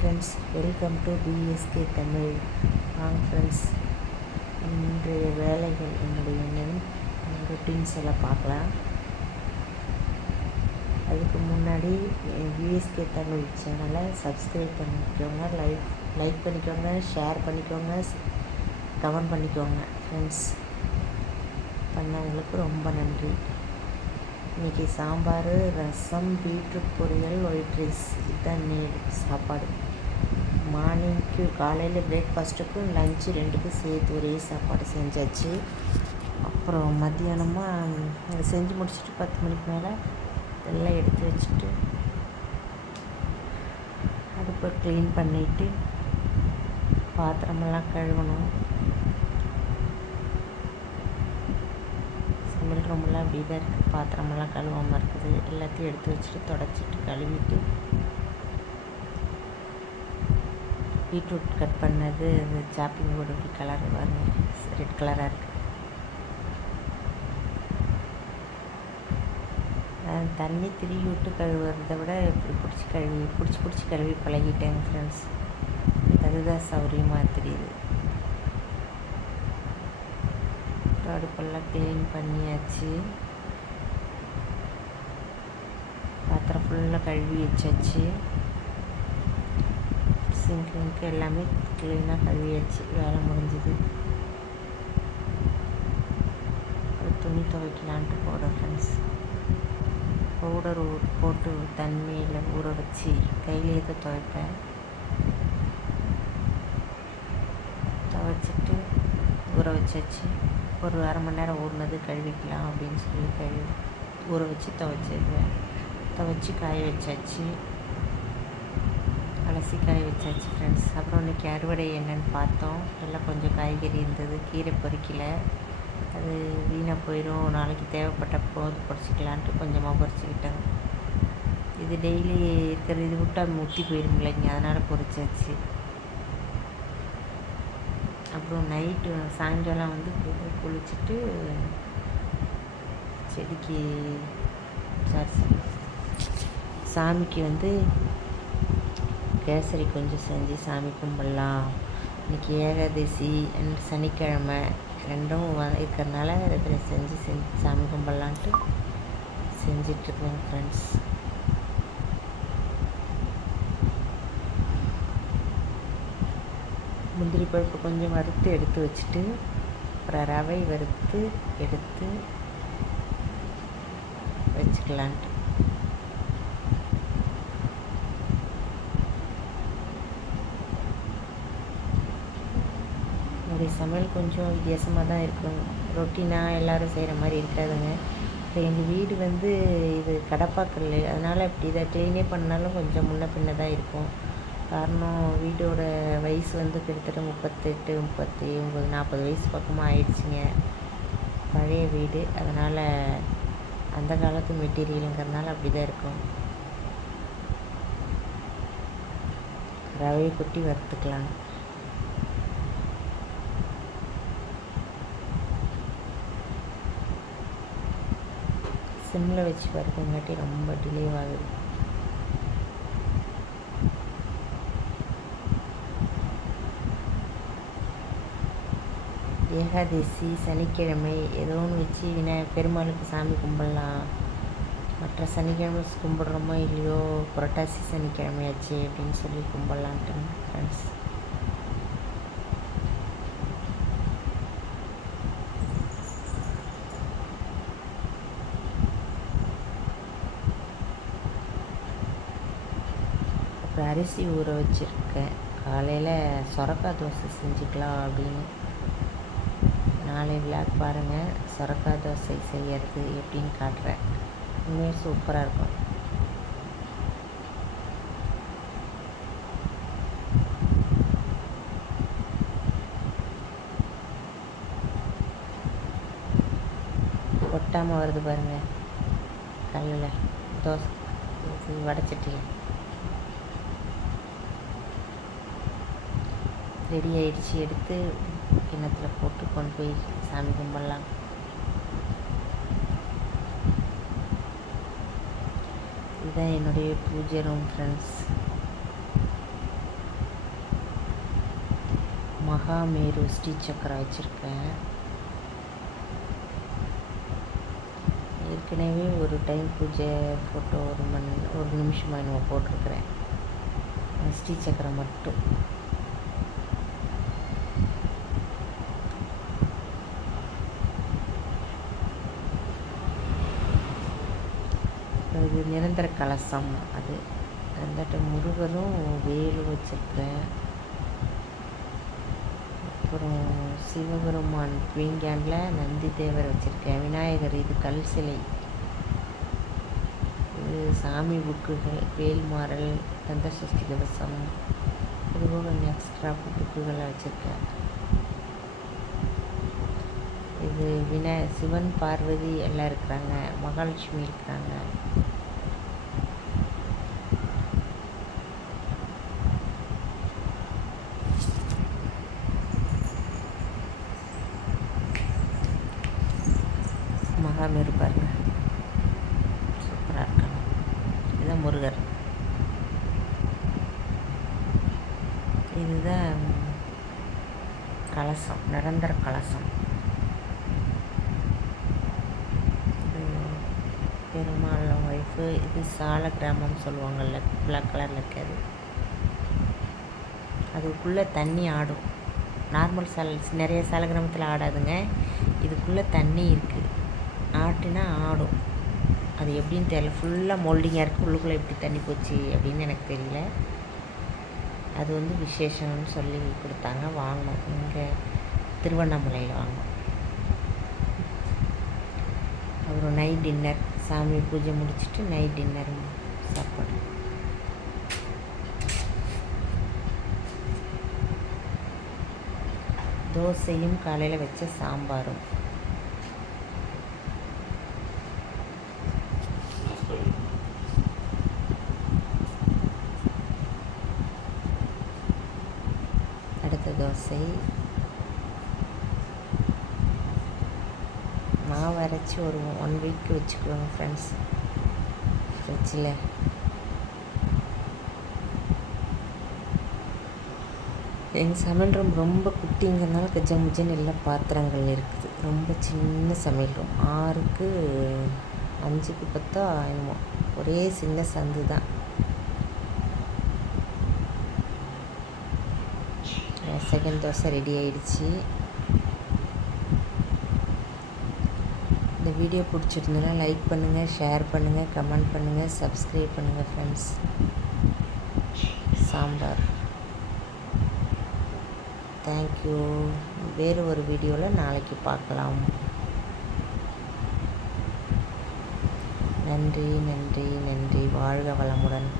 Friends, welcome to PSK Tamil. வாங்க friends, இன்றைய வேலைகள் என்னுடைய ரொட்டீன்ஸ் எல்லாம் பார்க்கலாம். அதுக்கு முன்னாடி பிஎஸ்கே தமிழ் சேனலை சப்ஸ்கிரைப் பண்ணிக்கோங்க, லைக் பண்ணிக்கோங்க, ஷேர் பண்ணிக்கோங்க, கமெண்ட் பண்ணிக்கோங்க. ஃப்ரெண்ட்ஸ், பண்ணவங்களுக்கு ரொம்ப நன்றி. இன்றைக்கி சாம்பார், ரசம், பீட்ரூட் பொரியல், ஒயிட் ரைஸ், இதுதான் சாப்பாடு. மார்னிங்க்கு காலையில் பிரேக்ஃபாஸ்ட்டுக்கும் லஞ்சு ரெண்டுக்கும் சேர்த்து ஒரே சாப்பாடு செஞ்சாச்சு. அப்புறம் மத்தியானமாக செஞ்சு முடிச்சுட்டு 10 மணிக்கு மேலே எல்லாம் எடுத்து வச்சுட்டு அடுப்பை க்ளீன் பண்ணிவிட்டு பாத்திரமெல்லாம் கழுவணும். சமையல் ரூமெல்லாம் அப்படி தான் இருக்குது, பாத்திரமெல்லாம் கழுவாமல் இருக்குது. எல்லாத்தையும் எடுத்து வச்சுட்டு தொடச்சிட்டு கழுவிட்டு பீட்ரூட் கட் பண்ணது அந்த சாப்பிங் போர்டு இப்படி கலர் பாருங்க, ரெட் கலராக இருக்குது. தண்ணி திரும்பி விட்டு கழுவுறதை விட இப்படி பிடிச்சி கழுவி பழகிட்டேங்க ஃப்ரெண்ட்ஸ். அதுதான் சௌரியமாக தெரியுது. அடுப்பெல்லாம் க்ளீன் பண்ணியாச்சு. பாத்திரம் ஃபுல்லாக கழுவி வச்சாச்சு. சிங்க்கு எல்லாமே க்ளீனாக கழுவியாச்சு. வேலை முடிஞ்சுது. ஒரு துணி துவைக்கலான்ட்டு போடுறேன் ஃப்ரெண்ட்ஸ். பவுடர் போட்டு தண்ணியில் ஊற வச்சு கையிலேயே தான் துவைப்பேன். துவைச்சிட்டு ஊற வச்சாச்சு. ஒரு அரை மணி நேரம் ஊறினது கழுவிக்கலாம் அப்படின்னு சொல்லி ஊற வச்சு துவைச்சிடுவேன். துவைச்சி காய வச்சாச்சு, அலசி காய வச்சாச்சு ஃப்ரெண்ட்ஸ். அப்புறம் இன்றைக்கி அறுவடை என்னென்னு பார்த்தோம். எல்லாம் கொஞ்சம் காய்கறி இருந்தது, கீரை பொறிக்கல, அது வீணாக போயிடும், நாளைக்கு தேவைப்பட்ட போது பொறிச்சிக்கலான்ட்டு கொஞ்சமாக பொறிச்சிக்கிட்டேன். இது டெய்லி இருக்கிற இது விட்டால் முட்டி போயிடும் இல்லைங்க, அதனால் பொறிச்சாச்சு. அப்புறம் நைட்டு சாயங்காலம் குளிச்சுட்டு செடிக்கு சாமிக்கு கேசரி கொஞ்சம் செஞ்சு சாமி கும்பிடலாம். இன்றைக்கி ஏகாதசி அண்ட் சனிக்கிழமை ரெண்டும் இருக்கிறதுனால இதில் செஞ்சு சாமி கும்பிடலான்ட்டு செஞ்சிட்ருக்கேன் ஃப்ரெண்ட்ஸ். முந்திரி பருப்பு கொஞ்சம் வறுத்து எடுத்து வச்சுட்டு அப்புறம் ரவை வறுத்து எடுத்து வச்சுக்கலான்ட்டு. என்னுடைய சமையல் கொஞ்சம் வித்தியாசமாக தான் இருக்கும். ரொட்டீனாக எல்லோரும் செய்கிற மாதிரி இருக்காதுங்க. இப்போ எங்கள் வீடு இது கடப்பாக்கல், அதனால் இப்படி இதை க்ளீனே பண்ணாலும் கொஞ்சம் முன்ன பின்ன தான் இருக்கும். காரணம் வீடோட வயசு கிட்டத்தட்ட 38, 39, 40 வயசு பக்கமாக ஆயிடுச்சுங்க. பழைய வீடு, அதனால் அந்த காலத்து மெட்டீரியலுங்கிறதுனால அப்படி தான் இருக்கும். ரவையை கொட்டி வறுத்துக்கலாம். சிம்மில் வச்சு வறுக்கங்காட்டி ரொம்ப டிலே ஆகுது. ஏகாதசி சனிக்கிழமை ஏதோ ஒன்று வச்சு பெருமாளுக்கு சாமி கும்பிடலாம். மற்ற சனிக்கிழமை கும்பிட்றோமோ இல்லையோ, புரட்டாசி சனிக்கிழமையாச்சு அப்படின்னு சொல்லி கும்பிடலான்ட்டு ஃப்ரெண்ட்ஸ். அப்புறம் அரிசி ஊற வச்சுருக்கேன். காலையில் சொரக்காய் தோசை செஞ்சுக்கலாம் அப்படின்னு. நாளை விளாக் பாருங்கள், சொரக்காய் தோசை செய்யறது எப்படின்னு காட்டுறேன். உண்மையாக சூப்பராக இருக்கும். ஒட்டாமல் வருது பாருங்கள், கல்லில் தோசை வடைச்சட்டியில். ரெடி ஆகிடுச்சு. எடுத்து கிண்ணத்தில் போட்டு கொண்டு போய் சாமி கும்பிடலாம். இதுதான் என்னுடைய பூஜை ரூம் ஃப்ரெண்ட்ஸ். மகாமேரு ஸ்ரீசக்கரம் வச்சுருக்கேன். ஏற்கனவே ஒரு டைம் பூஜை ஃபோட்டோ ஒரு நிமிஷமாக நம்ம போட்டிருக்கிறேன். ஸ்ரீசக்கரம் மட்டும். இது நிரந்தர கலசம். அது அந்த முருகனும் வேலும் வச்சுருக்கேன். அப்புறம் சிவபெருமான் பீங்கானில் நந்தி தேவர் வச்சுருக்கேன். விநாயகர் இது கல் சிலை. இது சாமி புக்குகள், வேல்மாறல், கந்தசஷ்டி கவசம், இதுபோக எக்ஸ்ட்ரா புக்குகளை வச்சுருக்கேன். இது சிவன் பார்வதி எல்லாம் இருக்கிறாங்க. மகாலட்சுமி இருக்கிறாங்க. மகாமேரு பாருங்க, சூப்பராக இருக்காங்க. இதுதான் முருகர். இதுதான் கலசம், நிரந்தர கலசம். இது பெருமாள் ஒய்ஃபு. இது சால கிராமம்னு சொல்லுவாங்கள்ல, பிளாக் கலரில் இருக்காது. அதுக்குள்ளே தண்ணி ஆடும். நார்மல் நிறைய சால கிராமத்தில் ஆடாதுங்க. இதுக்குள்ளே தண்ணி இருக்குது. ஆட்டுனா ஆடும். அது எப்படின்னு தெரியல. ஃபுல்லாக மோல்டிங்காக இருக்குது. உள்ளுக்குள்ளே எப்படி தண்ணி போச்சு அப்படின்னு எனக்கு தெரியல. அது விசேஷம்னு சொல்லி கொடுத்தாங்க. வாங்கினோம். இங்கே திருவண்ணாமலையில் வாங்கினோம். அப்புறம் நைட் டின்னர், சாமி பூஜை முடிச்சுட்டு நைட் டின்னர் சாப்பாடு. தோசையும் காலையில் வச்ச சாம்பாரும். அடுத்த தோசை. மாவு அரைச்சி ஒரு 1 வீக் வச்சுக்குவோங்க ஃப்ரெண்ட்ஸ் ஃப்ரிட்ஜில். எங்கள் சமையல் ரூம் ரொம்ப குட்டிங்கிறதுனால கஜமுஜன்னு எல்லா பாத்திரங்கள் இருக்குது. ரொம்ப சின்ன சமையல் ரூம். 6க்கு 5க்கு 10 என்னமோ, ஒரே சின்ன சந்து தான். செகண்ட் தோசை ரெடி ஆகிடுச்சு. இந்த வீடியோ பிடிச்சிருந்ததுன்னா லைக் பண்ணுங்கள், ஷேர் பண்ணுங்கள், கமெண்ட் பண்ணுங்கள், சப்ஸ்கிரைப் பண்ணுங்கள் ஃப்ரெண்ட்ஸ். சாம்பார். தேங்க்யூ. வேறு ஒரு வீடியோவில் நாளைக்கு பார்க்கலாம். நன்றி நன்றி நன்றி. வாழ்க வளமுடன்.